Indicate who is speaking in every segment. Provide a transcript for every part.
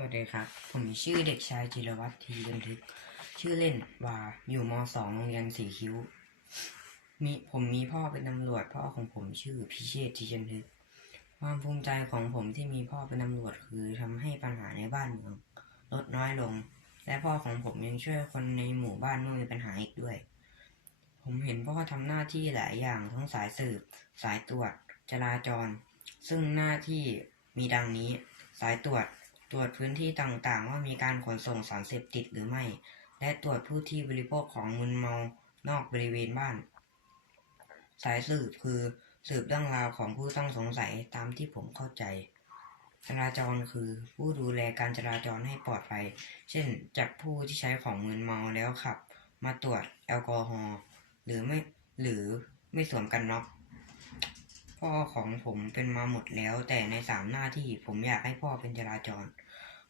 Speaker 1: สวัสดีครับ ผมชื่อเด็กชายจิรวัตรทีบันทึก ชื่อเล่นว่าอยู่มสองโรงเรียนสีคิ้ว มีผมมีพ่อเป็นตำรวจ พ่อของผมชื่อพิเชษทีบันทึก ความภูมิใจของผมที่มีพ่อเป็นตำรวจคือทำให้ปัญหาในบ้านเมืองลดน้อยลง และพ่อของผมยังช่วยคนในหมู่บ้านเมื่อมีปัญหาอีกด้วย ผมเห็นพ่อทำหน้าที่หลายอย่างทั้งสายสืบ สายตรวจ จราจร ซึ่งหน้าที่มีดังนี้ สายตรวจ ตรวจพื้นที่ต่างๆ ว่ามีการขนส่งสารเสพติดหรือไม่ และตรวจผู้ที่บริโภคของมึนเมานอกบริเวณบ้าน สายสืบคือสืบเรื่องราวของผู้ต้องสงสัยตามที่ผมเข้าใจ จราจรคือผู้ดูแลการจราจรให้ปลอดภัย เช่น จับผู้ที่ใช้ของมึนเมาแล้วขับ มาตรวจแอลกอฮอล์หรือไม่หรือไม่สวมกันน็อก พ่อของผมเป็นมาหมดแล้ว แต่ในสามหน้าที่ผมอยากให้พ่อเป็นจราจร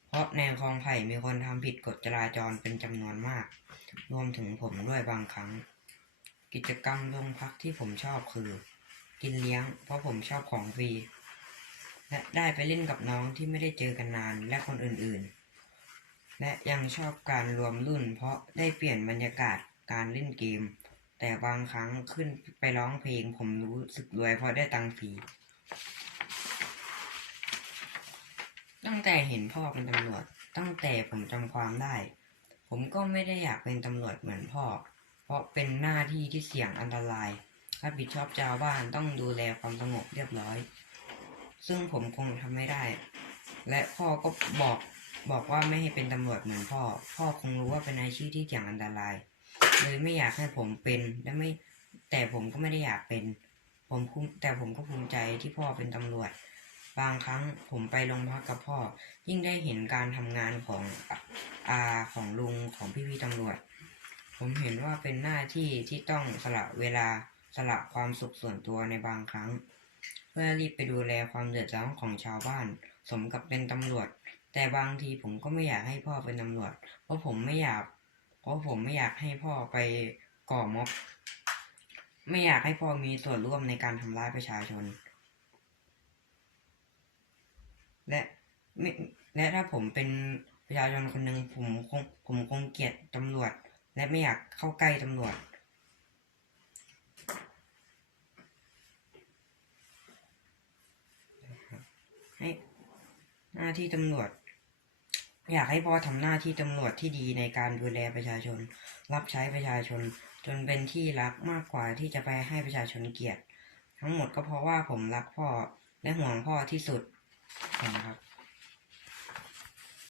Speaker 1: เพราะในคลองไผ่มีคนทำผิดกฎจราจรเป็นจำนวนมาก รวมถึงผมด้วยบางครั้ง กิจกรรมโรงพักที่ผมชอบคือ กินเลี้ยง เพราะผมชอบของฟรีและได้ไปเล่นกับน้องที่ไม่ได้เจอกันนานและคนอื่นๆ และยังชอบการรวมรุ่นเพราะได้เปลี่ยนบรรยากาศการเล่นเกม แต่บางครั้งขึ้นไปร้องเพลงผมรู้สึกรวยเพราะได้ตังค์ฟรีตั้งแต่เห็นพ่อเป็นตำรวจ ตั้งแต่ผมจำความได้ ผมก็ไม่ได้อยากเป็นตำรวจเหมือนพ่อ เพราะเป็นหน้าที่ที่เสี่ยงอันตรายรับผิดชอบชาวบ้านต้องดูแลความสงบเรียบร้อย ซึ่งผมคงทำไม่ได้ และพ่อก็บอกบอกว่าไม่ให้เป็นตำรวจเหมือนพ่อ พ่อคงรู้ว่าเป็นอาชีพที่เสี่ยงอันตราย เลยไม่อยากให้ผมเป็นและไม่แต่ผมก็ไม่ได้อยากเป็น ผมภูมิแต่ผมก็ภูมิใจที่พ่อเป็นตำรวจ บางครั้งผมไปโรงพักกับพ่อ ยิ่งได้เห็นการทำงานของอาของลุงของพี่ๆตำรวจ ผมเห็นว่าเป็นหน้าที่ที่ต้องสละเวลาสละความสุขส่วนตัวในบางครั้ง เพื่อรีบไปดูแลความเดือดร้อนของชาวบ้าน สมกับเป็นตำรวจ แต่บางทีผมก็ไม่อยากให้พ่อเป็นตำรวจ เพราะผมไม่อยาก ราะผมไม่อยากให้พ่อไปก่อม็อบไม่อยากให้พ่อมีส่วนร่วมในการทำร้ายประชาชน และไม่และถ้าผมเป็นประชาชนคนหนึ่งผมคงผมคงเกลียดตำรวจ และไม่อยากเข้าใกล้ตำรวจ ให้หน้าที่ตำรวจ อยากให้พ่อทำหน้าที่ตำรวจที่ดีในการดูแลประชาชน รับใช้ประชาชน จนเป็นที่รักมากกว่าที่จะไปให้ประชาชนเกลียดทั้งหมดก็เพราะว่าผมรักพ่อและห่วงพ่อที่สุดขอบคุณครับ